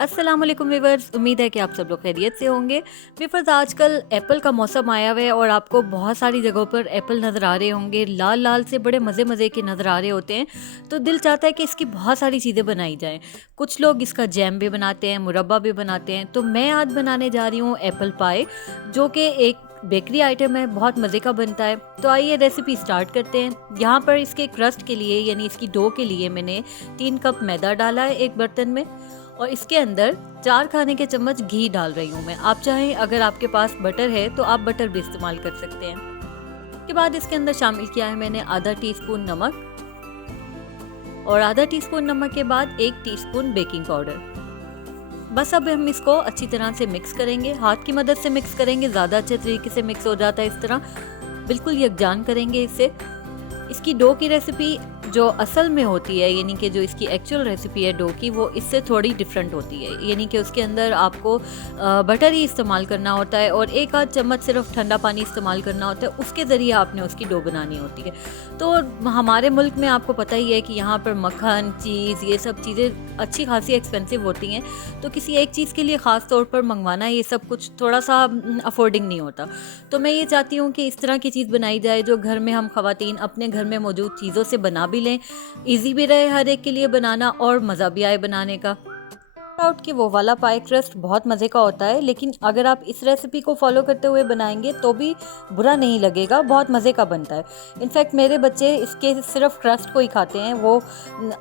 अस्सलाम वालेकुम व्यूअर्स, उम्मीद है कि आप सब लोग खैरियत से होंगे। व्यूअर्स, आजकल एप्पल का मौसम आया हुआ है और आपको बहुत सारी जगहों पर एप्पल नज़र आ रहे होंगे। लाल लाल से बड़े मज़े मज़े के नज़र आ रहे होते हैं। तो दिल चाहता है कि इसकी बहुत सारी चीज़ें बनाई जाएं। कुछ लोग इसका जैम भी बनाते हैं, मुरब्बा भी बनाते हैं। तो मैं आज बनाने जा रही हूँ एप्पल पाई, जो कि एक बेकरी आइटम है, बहुत मज़े का बनता है। तो आइए रेसिपी स्टार्ट करते हैं। यहाँ पर इसके क्रस्ट के लिए यानी इसकी डो के लिए मैंने 3 कप मैदा डाला है एक बर्तन में, और इसके अंदर 4 खाने के चम्मच घी डाल रही हूँ मैं। आप चाहें, अगर आपके पास बटर है तो आप बटर भी इस्तेमाल कर सकते हैं। उसके बाद इसके अंदर शामिल किया है मैंने आधा टीस्पून नमक, और आधा टीस्पून नमक के बाद 1 टीस्पून बेकिंग पाउडर। बस अब हम इसको अच्छी तरह से मिक्स करेंगे, हाथ की मदद से मिक्स करेंगे, ज़्यादा अच्छे तरीके से मिक्स हो जाता है इस तरह। बिल्कुल यकजान करेंगे इसे। इसकी डो की रेसिपी जो असल में होती है, यानी कि जो इसकी एक्चुअल रेसिपी है डो की, वो इससे थोड़ी डिफरेंट होती है। यानी कि उसके अंदर आपको बटर ही इस्तेमाल करना होता है और एक आध चम्मच सिर्फ ठंडा पानी इस्तेमाल करना होता है। उसके ज़रिए आपने उसकी डो बनानी होती है। तो हमारे मुल्क में आपको पता ही है कि यहाँ पर मक्खन, चीज़, ये सब चीज़ें अच्छी खासी एक्सपेंसिव होती हैं। तो किसी एक चीज़ के लिए ख़ास तौर पर मंगवाना ये सब कुछ थोड़ा सा अफोर्डिंग नहीं होता। तो मैं ये चाहती हूँ कि इस तरह की चीज़ बनाई जाए जो घर में हम ख़वातीन अपने घर में मौजूद चीज़ों से बना भी लें, ईजी भी रहे हर एक के लिए बनाना और मज़ा भी आए बनाने का। आउट की वो वाला पाई क्रस्ट बहुत मज़े का होता है, लेकिन अगर आप इस रेसिपी को फॉलो करते हुए बनाएंगे तो भी बुरा नहीं लगेगा, बहुत मज़े का बनता है। इनफैक्ट मेरे बच्चे इसके सिर्फ क्रस्ट को ही खाते हैं, वो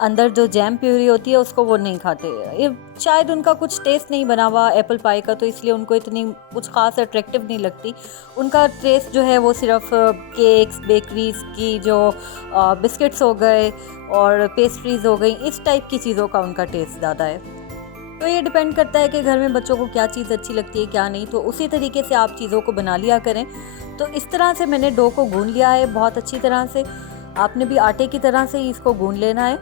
अंदर जो जैम प्यूरी होती है उसको वो नहीं खाते। ये शायद उनका कुछ टेस्ट नहीं बना हुआ एप्पल पाई का, तो इसलिए उनको इतनी कुछ ख़ास अट्रैक्टिव नहीं लगती। उनका टेस्ट जो है वो सिर्फ केक्स, बेकरीज की जो बिस्किट्स हो गए और पेस्ट्रीज़ हो गई, इस टाइप की चीज़ों का उनका टेस्ट ज़्यादा है। तो ये डिपेंड करता है कि घर में बच्चों को क्या चीज़ अच्छी लगती है क्या नहीं, तो उसी तरीके से आप चीज़ों को बना लिया करें। तो इस तरह से मैंने डो को गूंद लिया है बहुत अच्छी तरह से। आपने भी आटे की तरह से ही इसको गूंद लेना है।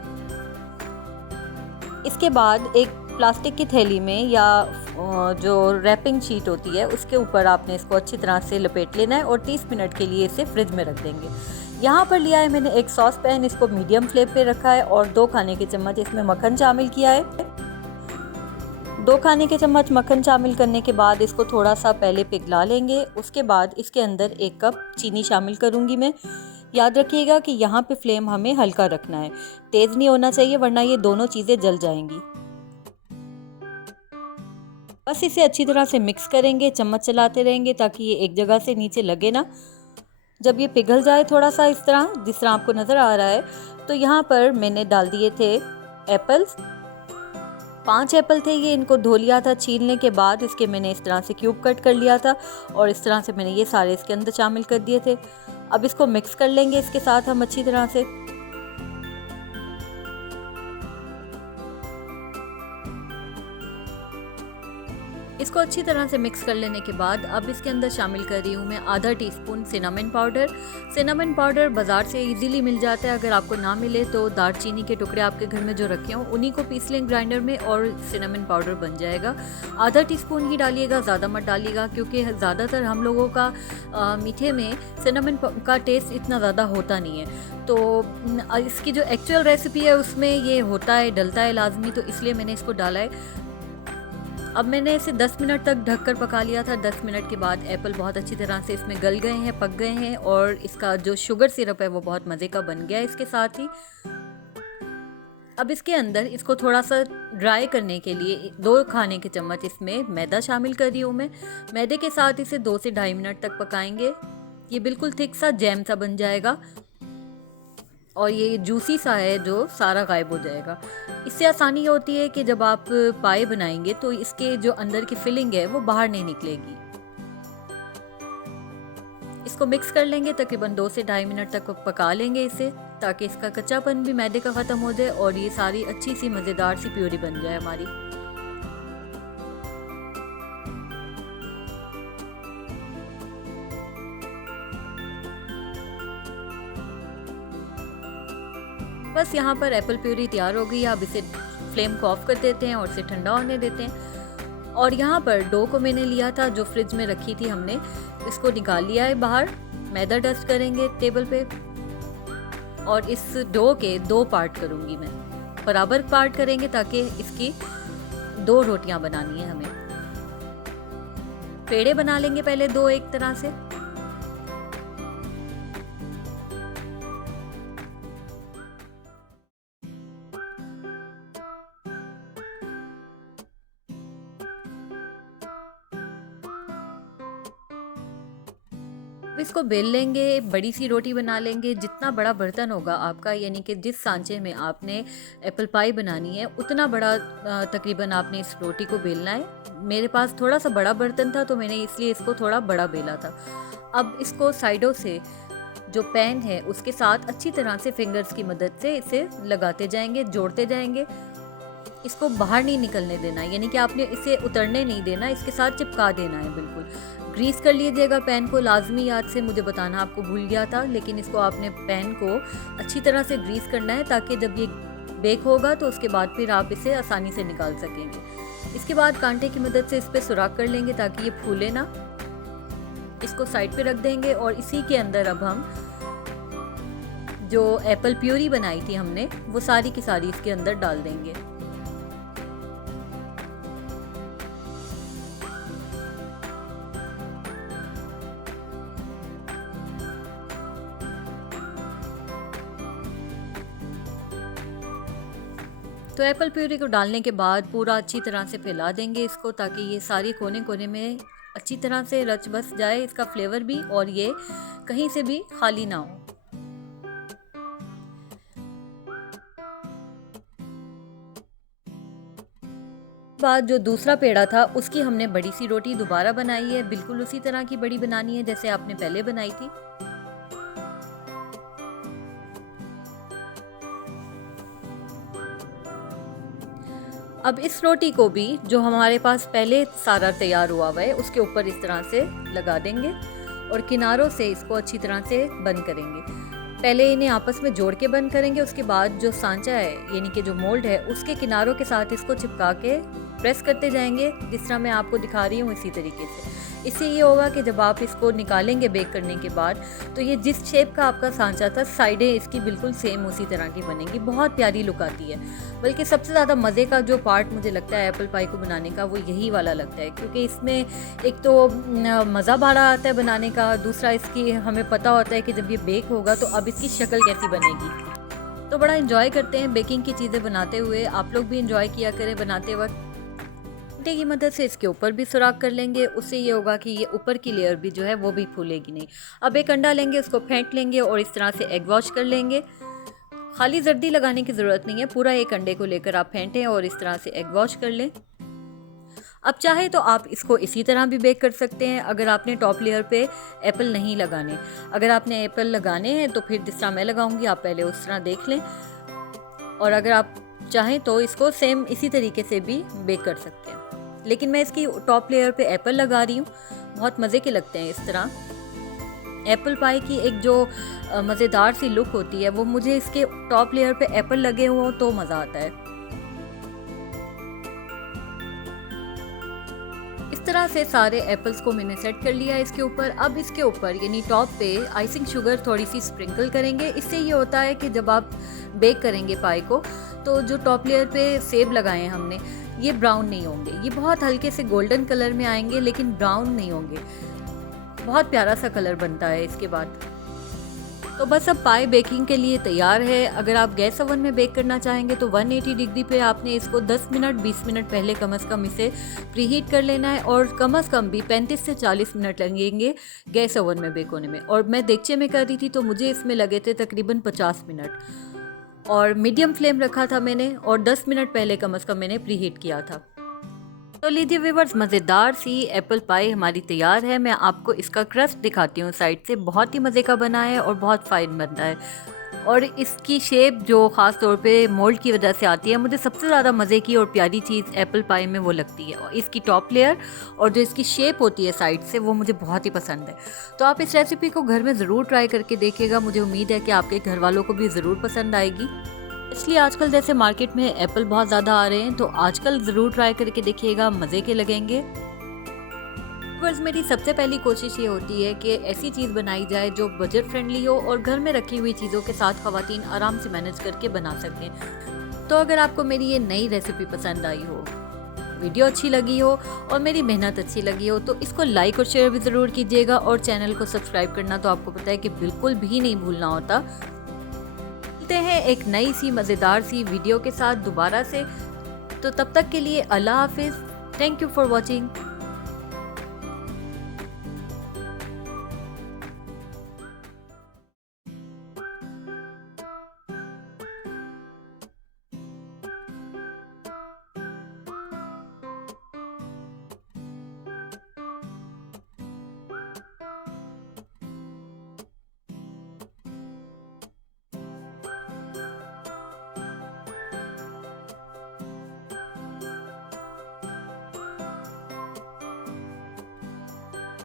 इसके बाद एक प्लास्टिक की थैली में या जो रैपिंग शीट होती है उसके ऊपर आपने इसको अच्छी तरह से लपेट लेना है और 30 मिनट के लिए इसे फ्रिज में रख देंगे। यहाँ पर लिया है मैंने एक सॉस पैन, इसको मीडियम फ्लेम पे रखा है और 2 खाने के चम्मच इसमें मक्खन शामिल किया है। 2 खाने के चम्मच मक्खन शामिल करने के बाद इसको थोड़ा सा पहले पिघला लेंगे। उसके बाद इसके अंदर 1 कप चीनी शामिल करूँगी मैं। याद रखिएगा कि यहाँ पे फ्लेम हमें हल्का रखना है, तेज़ नहीं होना चाहिए वरना ये दोनों चीज़ें जल जाएंगी। बस इसे अच्छी तरह से मिक्स करेंगे, चम्मच चलाते रहेंगे ताकि ये एक जगह से नीचे लगे ना। जब ये पिघल जाए थोड़ा सा इस तरह, जिस तरह आपको नज़र आ रहा है, तो यहाँ पर मैंने डाल दिए थे एप्पल्स। 5 एप्पल थे ये, इनको धो लिया था। छीलने के बाद इसके मैंने इस तरह से क्यूब कट कर लिया था और इस तरह से मैंने ये सारे इसके अंदर शामिल कर दिए थे। अब इसको मिक्स कर लेंगे इसके साथ हम अच्छी तरह से। इसको अच्छी तरह से मिक्स कर लेने के बाद अब इसके अंदर शामिल कर रही हूँ मैं आधा teaspoon cinnamon powder. Cinnamon powder बाज़ार से इजीली मिल जाता है, अगर आपको ना मिले तो दालचीनी के टुकड़े आपके घर में जो रखे हों उन्हीं को पीस लें ग्राइंडर में और सिनामन पाउडर बन जाएगा। आधा टीस्पून ही डालिएगा, ज़्यादा मत डालिएगा, क्योंकि ज़्यादातर हम लोगों का मीठे में सिनामन का टेस्ट इतना ज़्यादा होता नहीं है। तो इसकी जो एक्चुअल रेसिपी है उसमें ये होता है, डलता है लाजमी, तो इसलिए मैंने इसको डाला है। अब मैंने इसे 10 मिनट तक ढककर पका लिया था। 10 मिनट के बाद एप्पल बहुत अच्छी तरह से इसमें गल गए हैं, पक गए हैं और इसका जो शुगर सिरप है वो बहुत मज़े का बन गया है इसके साथ ही। अब इसके अंदर इसको थोड़ा सा ड्राई करने के लिए 2 खाने के चम्मच इसमें मैदा शामिल कर रही हूँ मैं। मैदे के साथ इसे 2 से ढाई मिनट तक पकाएंगे। ये बिल्कुल थिक सा जैम सा बन जाएगा और ये जूसी सा है जो सारा गायब हो जाएगा। इससे आसानी होती है कि जब आप पाई बनाएंगे तो इसके जो अंदर की फिलिंग है वो बाहर नहीं निकलेगी। इसको मिक्स कर लेंगे, तकरीबन 2 से ढाई मिनट तक पका लेंगे इसे, ताकि इसका कच्चापन भी मैदे का ख़त्म हो जाए और ये सारी अच्छी सी मज़ेदार सी प्यूरी बन जाए हमारी। बस यहाँ पर एप्पल प्यूरी तैयार हो गई है। अब इसे फ्लेम को ऑफ कर देते हैं और इसे ठंडा होने देते हैं। और यहाँ पर डो को मैंने लिया था जो फ्रिज में रखी थी हमने, इसको निकाल लिया है बाहर। मैदा डस्ट करेंगे टेबल पे और इस डो के 2 पार्ट करूँगी मैं, बराबर पार्ट करेंगे ताकि इसकी 2 रोटियां बनानी है हमें। पेड़े बना लेंगे पहले 2 एक तरह से। इसको बेल लेंगे, बड़ी सी रोटी बना लेंगे। जितना बड़ा बर्तन होगा आपका, यानी कि जिस सांचे में आपने एप्पल पाई बनानी है उतना बड़ा तकरीबन आपने इस रोटी को बेलना है। मेरे पास थोड़ा सा बड़ा बर्तन था तो मैंने इसलिए इसको थोड़ा बड़ा बेला था। अब इसको साइडों से जो पैन है उसके साथ अच्छी तरह से फिंगर्स की मदद से इसे लगाते जाएंगे, जोड़ते जाएंगे। इसको बाहर नहीं निकलने देना, यानी कि आपने इसे उतरने नहीं देना, इसके साथ चिपका देना है बिल्कुल। ग्रीस कर लीजिएगा पैन को, लाजमी याद से मुझे बताना आपको भूल गया था, लेकिन इसको आपने पैन को अच्छी तरह से ग्रीस करना है ताकि जब ये बेक होगा तो उसके बाद फिर आप इसे आसानी से निकाल सकेंगे। इसके बाद कांटे की मदद से इस पर सुराख कर लेंगे ताकि ये फूले ना। इसको साइड पे रख देंगे और इसी के अंदर अब हम जो एप्पल प्यूरी बनाई थी हमने वो सारी की सारी इसके अंदर डाल देंगे। तो एप्पल प्यूरी को डालने के बाद पूरा अच्छी तरह से फैला देंगे इसको, ताकि ये सारी कोने कोने में अच्छी तरह से रच बस जाए इसका फ्लेवर भी, और ये कहीं से भी खाली ना हो। बाद जो दूसरा पेड़ा था उसकी हमने बड़ी सी रोटी दोबारा बनाई है, बिल्कुल उसी तरह की बड़ी बनानी है जैसे आपने पहले बनाई थी। अब इस रोटी को भी जो हमारे पास पहले सारा तैयार हुआ हुआ है उसके ऊपर इस तरह से लगा देंगे और किनारों से इसको अच्छी तरह से बंद करेंगे। पहले इन्हें आपस में जोड़ के बंद करेंगे, उसके बाद जो सांचा है यानी कि जो मोल्ड है उसके किनारों के साथ इसको चिपका के प्रेस करते जाएंगे, जिस तरह मैं आपको दिखा रही हूँ इसी तरीके से। इससे ये होगा कि जब आप इसको निकालेंगे बेक करने के बाद तो ये जिस शेप का आपका सांचा था साइडें इसकी बिल्कुल सेम उसी तरह की बनेगी, बहुत प्यारी लुक आती है। बल्कि सबसे ज़्यादा मज़े का जो पार्ट मुझे लगता है एप्पल पाई को बनाने का वो यही वाला लगता है, क्योंकि इसमें एक तो मज़ा बड़ा आता है बनाने का, दूसरा इसकी हमें पता होता है कि जब ये बेक होगा तो अब इसकी शक्ल कैसी बनेगी। तो बड़ा इंजॉय करते हैं बेकिंग की चीज़ें बनाते हुए। आप लोग भी इंजॉय किया करें बनाते वक्त। की मदद से इसके ऊपर भी सुराख कर लेंगे, उससे ये होगा कि ये ऊपर की लेयर भी जो है वो भी फूलेगी नहीं। अब एक अंडा लेंगे, उसको फेंट लेंगे और इस तरह से एग वॉश कर लेंगे। खाली जर्दी लगाने की ज़रूरत नहीं है, पूरा एक अंडे को लेकर आप फेंटें और इस तरह से एग वॉश कर लें। अब चाहे तो आप इसको इसी तरह भी बेक कर सकते हैं अगर आपने टॉप लेयर पे एप्पल नहीं लगाने। अगर आपने एप्पल लगाने हैं तो फिर जिस तरह मैं लगाऊंगी आप पहले उस तरह देख लें, और अगर आप चाहें तो इसको सेम इसी तरीके से भी बेक कर सकते हैं। लेकिन मैं इसकी टॉप लेयर पे एप्पल लगा रही हूँ, बहुत मज़े के लगते हैं इस तरह। एप्पल पाई की एक जो मज़ेदार सी लुक होती है वो मुझे इसके टॉप लेयर पे एप्पल लगे हुए तो मज़ा आता है। इस तरह से सारे एप्पल्स को मैंने सेट कर लिया इसके ऊपर। अब इसके ऊपर यानी टॉप पे आइसिंग शुगर थोड़ी सी स्प्रिंकल करेंगे। इससे ये होता है कि जब आप बेक करेंगे पाई को तो जो टॉप लेयर पे सेब लगाए हैं हमने ये ब्राउन नहीं होंगे, ये बहुत हल्के से गोल्डन कलर में आएंगे लेकिन ब्राउन नहीं होंगे। बहुत प्यारा सा कलर बनता है इसके बाद। तो बस अब पाई बेकिंग के लिए तैयार है। अगर आप गैस ओवन में बेक करना चाहेंगे तो 180 डिग्री पे आपने इसको 10 मिनट 20 मिनट पहले कम से कम इसे प्रीहीट कर लेना है, और कम से कम भी 35 से 40 मिनट लगेंगे गैस ओवन में बेक होने में। और मैं देगचे में कर रही थी तो मुझे इसमें लगे थे तकरीबन 50 मिनट, और मीडियम फ्लेम रखा था मैंने, और 10 मिनट पहले कम से कम मैंने प्रीहीट किया था। तो लीजिए व्यूअर्स, मज़ेदार सी एप्पल पाई हमारी तैयार है। मैं आपको इसका क्रस्ट दिखाती हूँ साइड से, बहुत ही मज़े का बना है और बहुत फाइन बनता है। और इसकी शेप जो ख़ास तौर पे मोल्ड की वजह से आती है, मुझे सबसे ज़्यादा मज़े की और प्यारी चीज़ एप्पल पाई में वो लगती है, और इसकी टॉप लेयर और जो इसकी शेप होती है साइड से वो मुझे बहुत ही पसंद है। तो आप इस रेसिपी को घर में ज़रूर ट्राई करके देखिएगा, मुझे उम्मीद है कि आपके घर वालों को भी ज़रूर पसंद आएगी। इसलिए आजकल जैसे मार्केट में एप्पल बहुत ज़्यादा आ रहे हैं तो आजकल ज़रूर ट्राई करके देखिएगा, मज़े के लगेंगे। बस मेरी सबसे पहली कोशिश ये होती है कि ऐसी चीज़ बनाई जाए जो बजट फ्रेंडली हो और घर में रखी हुई चीज़ों के साथ ख़वातीन आराम से मैनेज करके बना सकें। तो अगर आपको मेरी ये नई रेसिपी पसंद आई हो वीडियो अच्छी लगी हो और मेरी मेहनत अच्छी लगी हो तो इसको लाइक और शेयर भी ज़रूर कीजिएगा, और चैनल को सब्सक्राइब करना तो आपको पता है कि बिल्कुल भी नहीं भूलना होता। मिलते हैं एक नई सी मज़ेदार सी वीडियो के साथ दोबारा से, तो तब तक के लिए अल्लाह हाफिज़। Thank you for watching.